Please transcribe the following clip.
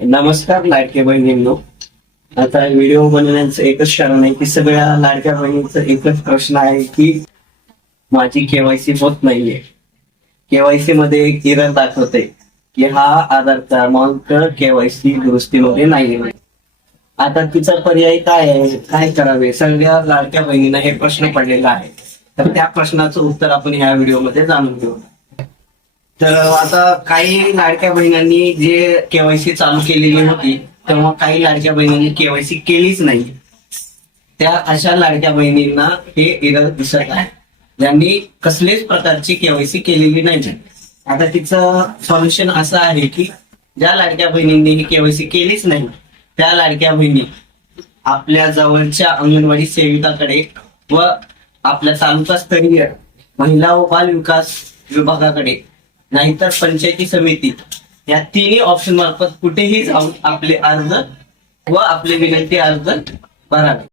नमस्कार लाडक्या बहिणींनो. आता व्हिडिओ बनवण्याचं एकच कारण आहे की सगळ्या लाडक्या बहिणींचा एकच प्रश्न आहे की माझी केवायसी होत नाहीये. केवायसी मध्ये एक एरर दाखवते की हा आधार क्रमांक केवायसी दुरुस्तीमध्ये नाहीये. आता तिचा पर्याय काय आहे? काय करावे? सगळ्या लाडक्या बहिणींना हे प्रश्न पडलेला आहे. तर त्या प्रश्नाचं उत्तर आपण ह्या व्हिडिओमध्ये जाणून घेऊ. तर आता काही लाडक्या बहिणींनी जे केवायसी चालू केलेली होती तेव्हा काही लाडक्या बहिणींनी केवायसी केलीच नाही. त्या अशा लाडक्या बहिणींना हे इरर दिसत आहे. ज्यांनी कसलेच प्रकारची केवायसी केलेली नाही. आता तिचं सोल्युशन असं आहे की ज्या लाडक्या बहिणींनी ही केवायसी केलीच नाही त्या लाडक्या बहिणी आपल्या जवळच्या अंगणवाडी सेविकाकडे व आपल्या तालुकास्तरीय महिला व बाल विकास विभागाकडे नाहीतर पंचायती समिती. या तिन्ही ऑप्शन मार्फत कुठेही जाऊन आपले अर्ज व आपले विनंती अर्ज भरावे.